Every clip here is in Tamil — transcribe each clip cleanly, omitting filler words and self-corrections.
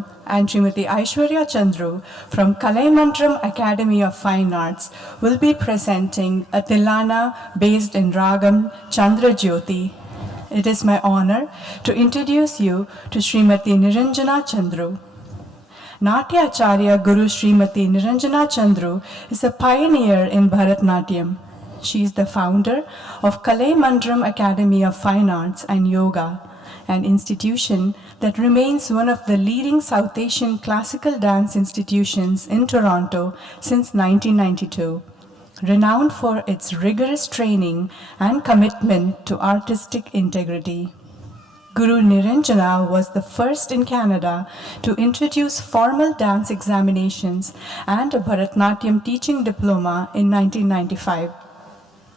Chandru and Srimati Aishwarya Chandru from Kalaimandram Academy of Fine Arts will be presenting a Tilana based in Ragam Chandra Jyoti. It is my honor to introduce you to Srimati Niranjana Chandru. Natya Acharya Guru Srimati Niranjana Chandru is a pioneer in Bharatnatyam. She is the founder of Kalaimandram Academy of Fine Arts and Yoga, an institution that remains one of the leading South Asian classical dance institutions in Toronto since 1992, renowned for its rigorous training and commitment to artistic integrity. Guru Niranjana was the first in Canada to introduce formal dance examinations and a Bharatnatyam teaching diploma in 1995.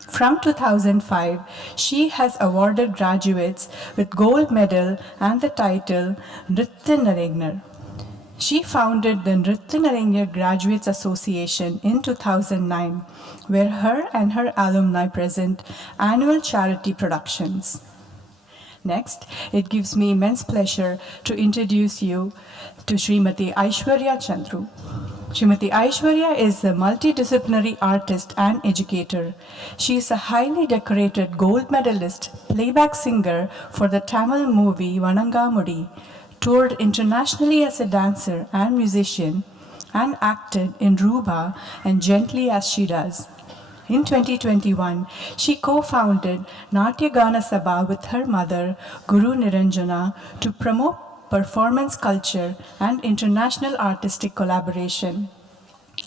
From 2005, she has awarded graduates with gold medal and the title Nritya Narengnar. She founded the Nritya Narengnar Graduates Association in 2009, where her and her alumni present annual charity productions. Next, it gives me immense pleasure to introduce you to Srimati Aishwarya Chandru. Srimati Aishwarya is a multidisciplinary artist and educator. She is a highly decorated gold medalist, playback singer for the Tamil movie Vanangamudi, toured internationally as a dancer and musician, and acted in Ruba and Gently as She Does. In 2021, she co-founded Natya Gana Sabha with her mother, Guru Niranjana, to promote performance culture and international artistic collaboration.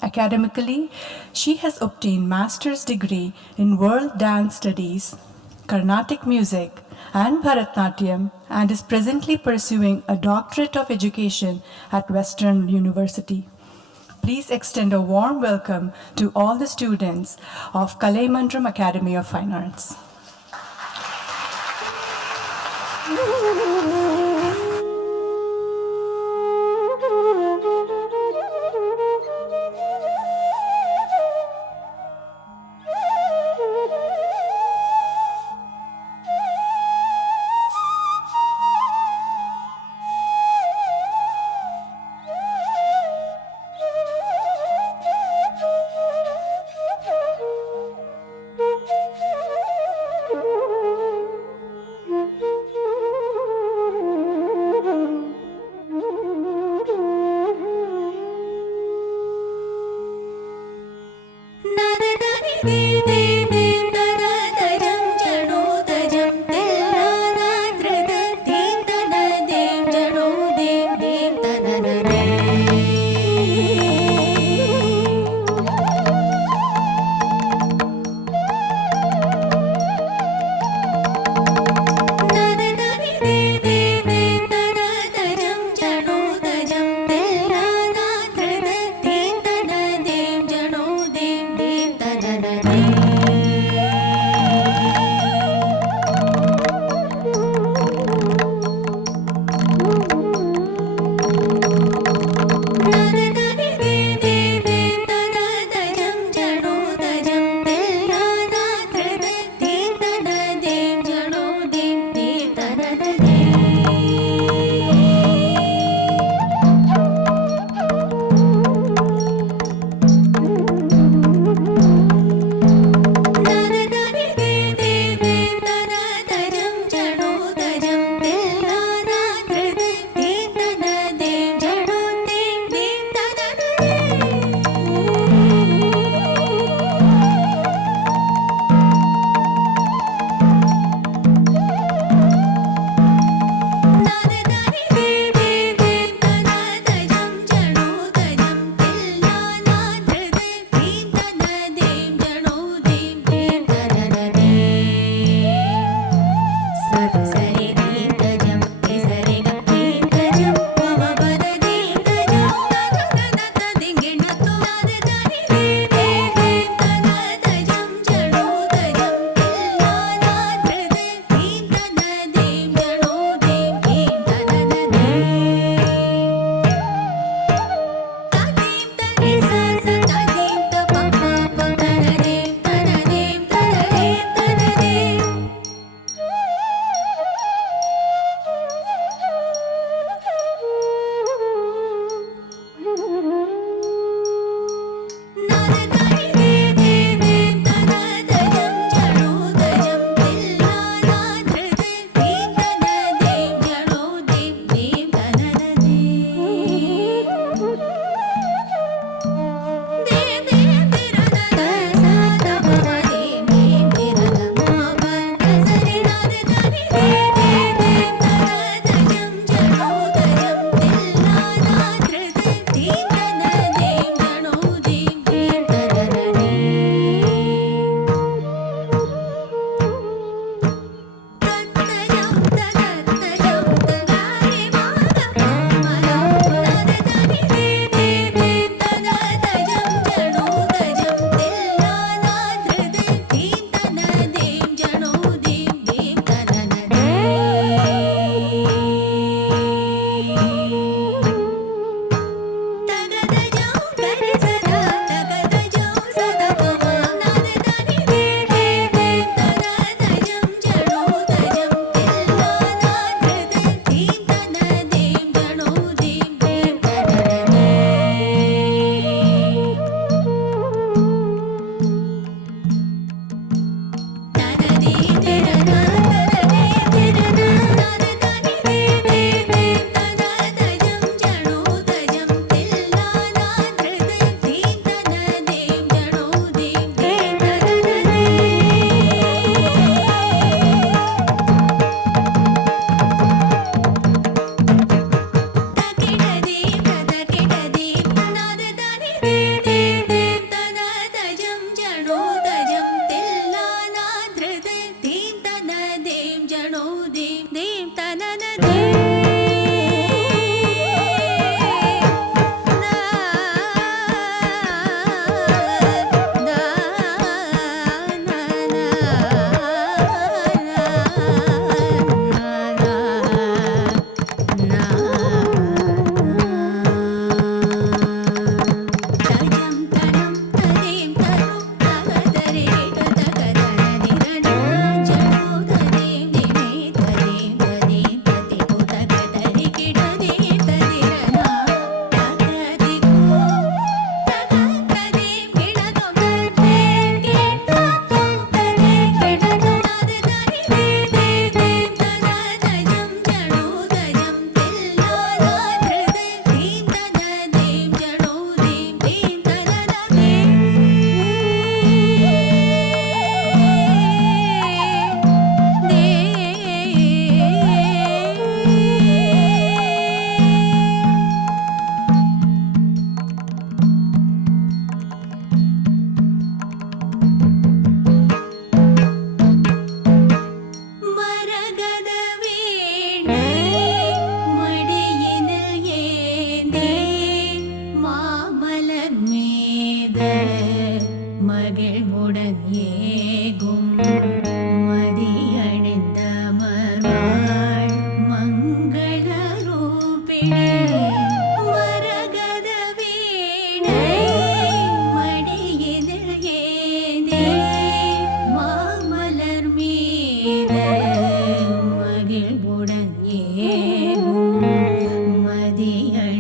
Academically, she has obtained master's degree in World Dance Studies, Carnatic music, and Bharatnatyam, and is presently pursuing a doctorate of education at Western University. Please extend a warm welcome to all the students of Kalaimandram Academy of Fine Arts.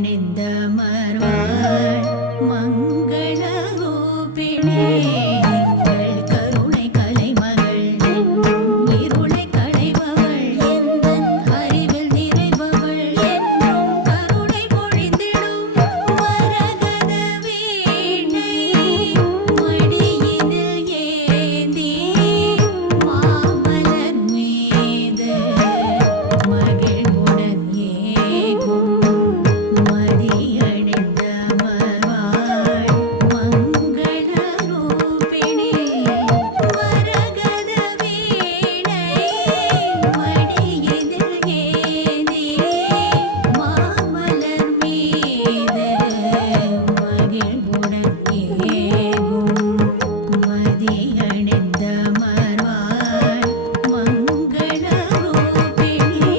அணிந்த மர்வாள் மங்கள ரூபிணே எங்கள் கருணை கலைமகள் என்றும் இருளை களைபவள் எந்தன் அறிவில் நிறைபவள் என்றும் கருணை பொழிந்திடும் மரகத வீணை மடியினில் ஏந்தி மாமலர் மீது மகிழ்வுடன் ஏகும் மதியணிந்த மர்வாள் மங்கள ரூபிணே மரகத வீணை மடியினில் ஏந்தி மாமலர் மீது மகிழ்வுடன் ஏகும் மதியணிந்த மர்வாள் மங்கள ரூபிணே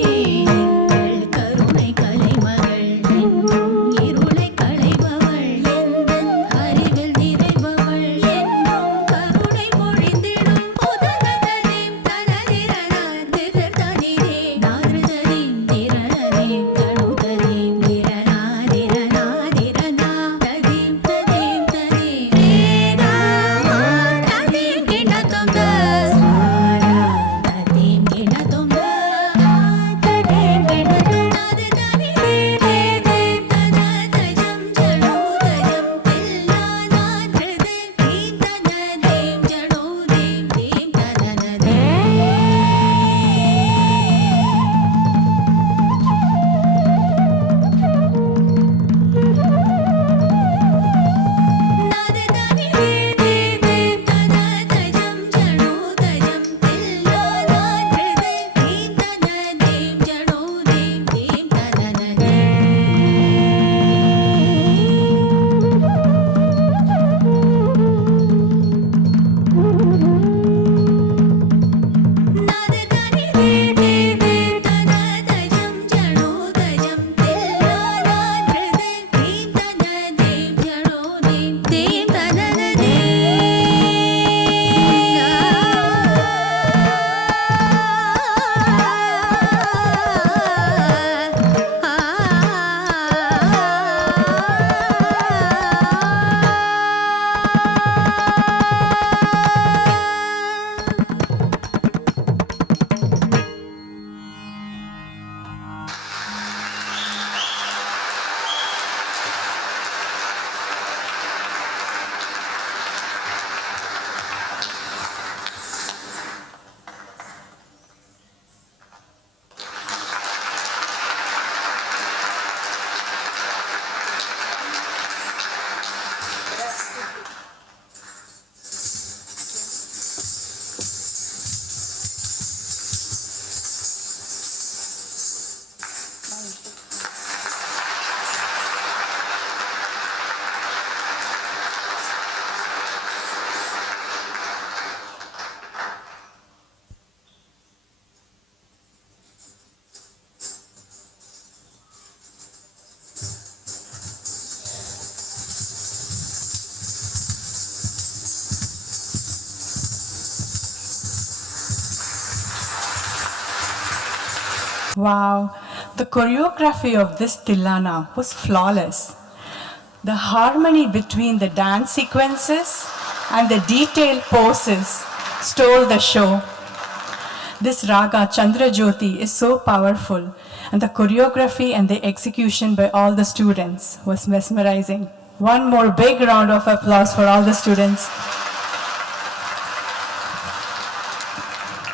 எங்கள் கருணை கலைமகள் என்றும் இருளை களைபவள் எந்தன் அறிவில் நிறைபவள் என்றும் கருணை பொழிந்திடும் உதகததீம் தனதிரனார் திகழ்தனிதே நாதிரதீம் திரணதீம் தனுததீம் திரணாதிரணாதிரணா ததீம் ததீம் ததீம் ரேகா ததீம் கிணத்தும் தாரா ததீம் கிணத்தும் ததீம் கிணத்தும் தததனி தேதேம் தததஜம் ஜனோதஜம் தில்லானாத்ருது தீம் தனதீம் ஜனோதீம் தீம் நாததனி தேதேம் தததஜம் ஜனோதஜம் தில்லானாத்ருது தீம் தனதீம் ஜனோதீம் தீம் நாததனி தேதேம் தததஜம் ஜனோதஜம் தில்லானாத்ருது தீம் தனதீம் ஜனோதீம் தீம் Wow, the choreography of this Tilana was flawless. The harmony between the dance sequences and the detailed poses stole the show. This raga Chandra Jyoti is so powerful, and the choreography and the execution by all the students was mesmerizing. One more big round of applause for all the students.